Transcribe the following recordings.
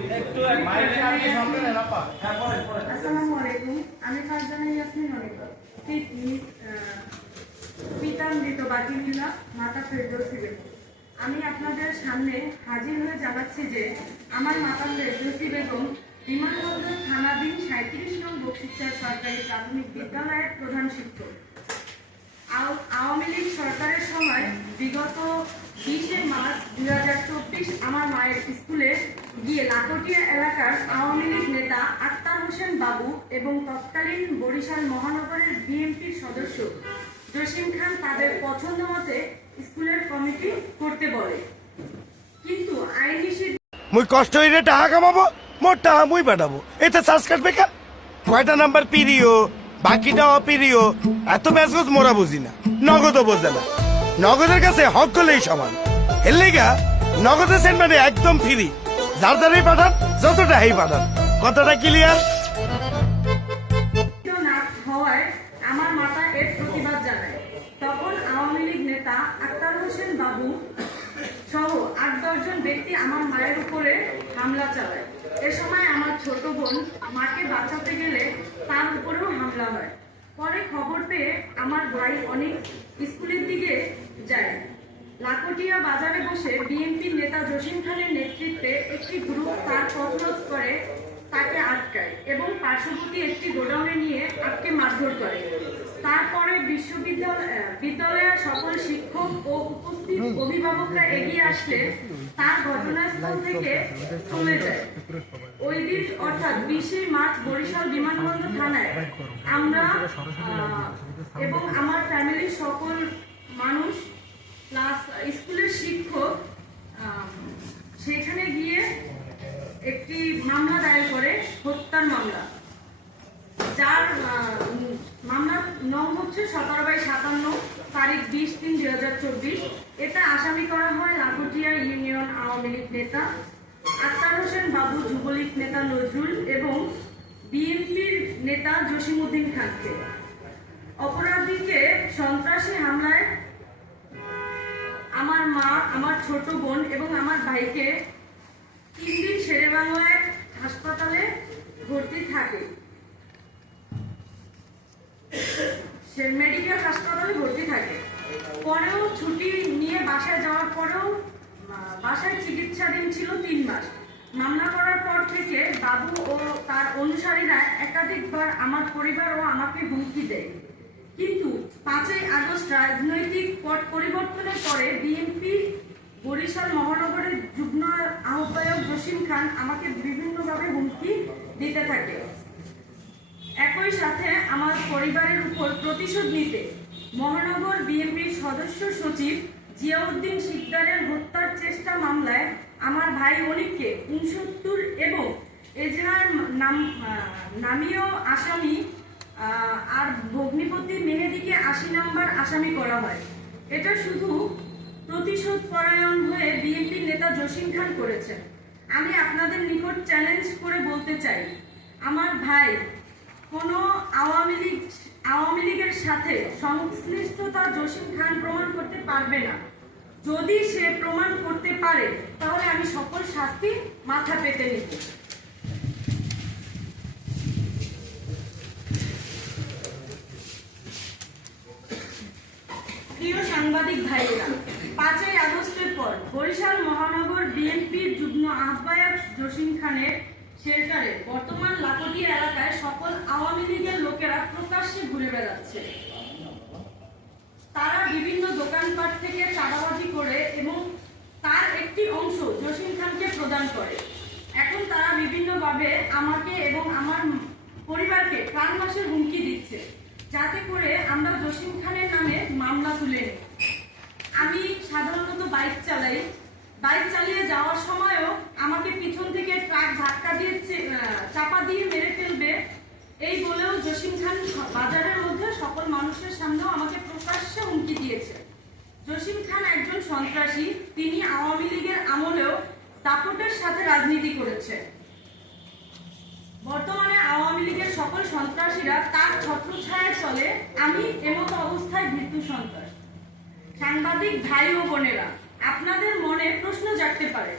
হ্যাঁ আমি আমি আপনাদের সামনে হাজির হয়ে জানাচ্ছি যে আমার মাতা ফেরদৌসি বেগম বিমানবন্দর থানাধীন সাঁত্রিশ নং বক্সিচার সরকারি প্রাথমিক বিদ্যালয়ের প্রধান শিক্ষক। আও- আওয়ামী লীগ সরকারের সময় বিগত বিশে মার্চ আমার মায়ের স্কুলে গিয়ে লাকটিয়া এলাকার আওয়ামী লীগ নেতা আক্তার হোসেন বাবু এবং তৎকালীন বরিশাল মহানগরের বিএনপির সদস্য জসিম খান তাদের পছন্দ মতে স্কুলের কমিটি করতে বলে। কিন্তু আইন মুই কষ্ট হইলে টাকা কামাবো, মোর টাকা মুই পাঠাবো এতে চার্জ কাটবে কেন কয়টা নাম্বার পিরিও, বাকিটা অপিরিও, এত ম্যাচগোজ মোরা বুঝি না নগদও বোঝে না। নগদের কাছে হক করলেই সমান। এর লেগা নগদের সেন্ট মানে একদম ফ্রি যার দ্বারাই পাঠান, যতটা হেই পাঠান। কথাটা ক্লিয়ার আক্তার হোসেন বাবু সহ আট দশজন ব্যক্তি আমার মায়ের উপরে হামলা চালায়। এ সময় আমার ছোট বোন মাকে বাঁচাতে গেলে তার উপরেও হামলা হয়। পরে খবর পেয়ে আমার ভাই অনেক স্কুলের দিকে যায়। লাকটিয়া বাজারে বসে বিএনপির নেতা জসিম খানের নেতৃত্বে একটি গ্রুপ তার পথরোধ করে, তাকে আটকায় এবং পার্শ্ববর্তী একটি গোডাউনে নিয়ে আটকে মারধর করে। তারপরে বিশ্ববিদ্যালয় বিদ্যালয়ের সকল শিক্ষক ও উপস্থিত অভিভাবকরা এগিয়ে আসলে তার ঘটনাস্থল থেকে চলে যায়। ওই দিন অর্থাৎ বিশে মার্চ বরিশাল বিমানবন্দর থানায় আমরা এবং আমার ফ্যামিলির সকল মানুষ প্লাস স্কুলের শিক্ষক সেখানে গিয়ে একটি মামলা দায়ের করে, হত্যার মামলা। যার মামলার নং হচ্ছে সতেরো বাই সাতান্ন, তারিখ বিশ তিন দুই হাজার চব্বিশ। এটা আসামি করা হয় লাখুটিয়া ইউনিয়ন আওয়ামী লীগ নেতা, আক্তার হোসেন বাবু, যুবলীগ নেতা নজরুল এবং বিএনপির নেতা জসিমউদ্দিন খানকে। অপরাধীকে সন্ত্রাসী হামলায় আমার মা, আমার ছোট বোন এবং আমার ভাইকে তিন দিন শেরে বাংলায় হাসপাতালে ভর্তি থাকে। মেডিকেল হাসপাতালে ভর্তি থাকে। পরেও ছুটি নিয়ে বাসায় যাওয়ার পরেও বাসায় চিকিৎসাধীন ছিল তিন মাস। মামলা করার পর থেকে বাবু ও তার অনুসারীরা একাধিকবার আমার পরিবার ও আমাকে হুমকি দেয়। কিন্তু পাঁচই আগস্ট রাজনৈতিক পট পরে বিএনপি বরিশাল মহানগরের যুগ্ম আহ্বায়ক জসিম খান আমাকে বিভিন্নভাবে হুমকি দিতে থাকে। একই সাথে আমার পরিবারের উপর প্রতিশোধ নিতে মহানগর বিএনপির সদস্য সচিব জিয়াউদ্দিন শিকদারের হত্যার চেষ্টা মামলায় আমার ভাই অনিককে উনসত্তর এবং এজাহার নাম নামীয় আসামি আর ভগ্নিপতি মেহেদিকে আশি নাম্বার আসামি করা হয়। এটা শুধু প্রতিশোধ পরায়ণ হয়ে বিএনপির নেতা জসিম খান করেছেন। আমি আপনাদের নিকট চ্যালেঞ্জ করে বলতে চাই, আমার ভাই কোনো আওয়ামী লীগ, আওয়ামী লীগের সাথে সংশ্লিষ্টতা জসিম খান প্রমাণ করতে পারবে না। যদি সে প্রমাণ করতে পারে, তাহলে আমি সকল শাস্তি মাথা পেতে নিব। প্রিয় সাংবাদিক ভাইয়েরা, পাঁচই আগস্টের পর বরিশাল মহানগর বিএনপির যুগ্ম আহ্বায়ক জসিম খানের শেল্টারে বর্তমান লাকটিয়া এলাকায় সকল আওয়ামী লীগের লোকেরা প্রকাশ্যে ঘুরে বেড়াচ্ছে। তারা বিভিন্ন দোকানপাট থেকে চাঁদাবাজি করে এবং তার একটি অংশ জসিম খানকে প্রদান করে। এখন তারা বিভিন্নভাবে আমাকে এবং আমার পরিবারকে প্রাণনাশের হুমকি দিচ্ছে। যাতে করে আমরা জসিম খানের নামে মামলা তুলে আমি সাধারণত বাইক চালাই। বাইক চালিয়ে যাওয়ার সময়ও আমাকে পিছন থেকে ট্রাক ধাক্কা দিয়ে চাপা দিয়ে মেরে ফেলবে। এই বলেও জসিম খান বাজারের মধ্যে সকল মানুষের সামনেও আমাকে প্রকাশ্যে হুমকি দিয়েছে। জসিম খান একজন সন্ত্রাসী। তিনি আওয়ামী লীগের আমলেও দাপটের সাথে রাজনীতি করেছে। বর্তমানে আওয়ামী লীগের সকল সন্ত্রাসীরা তার ছত্র ছত্রছায়ায় চলে আমি এমত অবস্থায় মৃত্যু সন্ত্রাস। সাংবাদিক ভাই ও বোনেরা, আপনাদের মনে প্রশ্ন জাগতে পারে,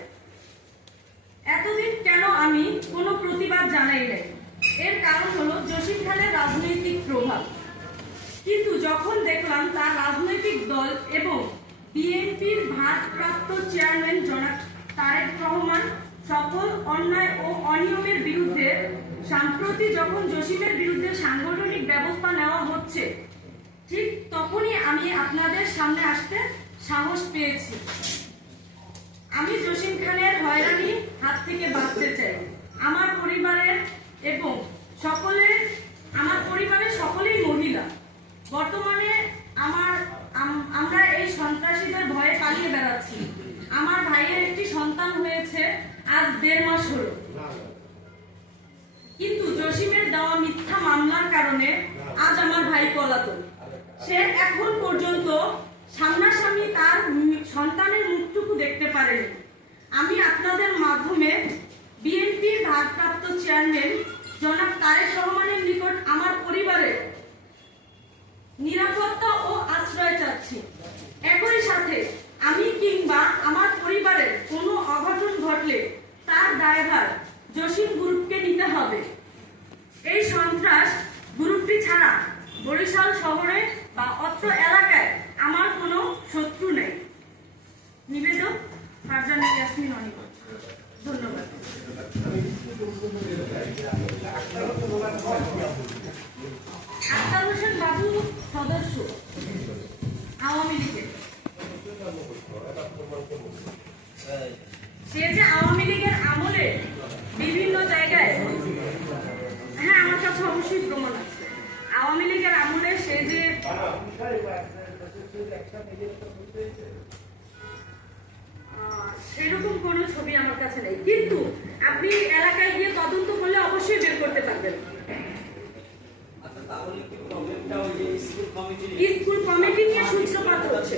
এতদিন কেন আমি কোনো প্রতিবাদ জানাই নাই? এর কারণ হলো জসিম খানের রাজনৈতিক প্রভাব। কিন্তু যখন দেখলাম তার রাজনৈতিক দল এবং বিএনপির ভারপ্রাপ্ত চেয়ারম্যান জনাব তারেক রহমান সকল অন্যায় ও অনিয়মের বিরুদ্ধে সম্প্রতি যখন জসিমের বিরুদ্ধে সাংগঠনিক ব্যবস্থা নেওয়া হচ্ছে, ঠিক তখনই আমি আপনাদের সামনে আসতে সাহস পেয়েছি। আমি জসিম খানের হয়রানি হাত থেকে বাঁচতে চাই। আমার পরিবারের এবং সকলের, আমার পরিবারের সকলেই মহিলা। বর্তমানে আমার, আম- আমরা এই সন্ত্রাসীদের ভয়ে পালিয়ে বেড়াচ্ছি। আমার ভাইয়ের একটি সন্তান হয়েছে, আজ দেড় মাস হলো। দেওয়া মিথ্যা মামলার কারণে আজ আমার ভাই পলাতক। সে এখন পর্যন্ত সামনাসামনি তার সন্তানের মুখটুকু দেখতে পারেনি। আমি আপনাদের মাধ্যমে বিএনপির ভারপ্রাপ্ত চেয়ারম্যান জনাব তারেক রহমানের নিকট আমার পরিবারের নিরাপত্তা ও আশ্রয় চাচ্ছি। একই সাথে আমি কিংবা আমার পরিবারের কোনো অঘটন ঘটলে তার দায়ভার জসিম গ্রুপকে নিতে হবে। এই সন্ত্রাস গ্রুপটি ছাড়া বরিশাল শহরে বা অত্র এলাকায় আমার কোনো শত্রু নেই। নিবেদক ফারজানা ইয়াসমিন লীগের। সে যে আওয়ামী লীগের আমলে বিভিন্ন জায়গায় হ্যাঁ আমার কাছে অবশ্যই প্রমাণ আছে। আওয়ামী লীগের আমলে সে যে সেরকম কোনো ছবি আমার কাছে নেই। কিন্তু আপনি এলাকায় গিয়ে তদন্ত করলে অবশ্যই বের করতে পারবেন। আচ্ছা স্কুল কমিটি নিয়ে সূত্রপাত হচ্ছে।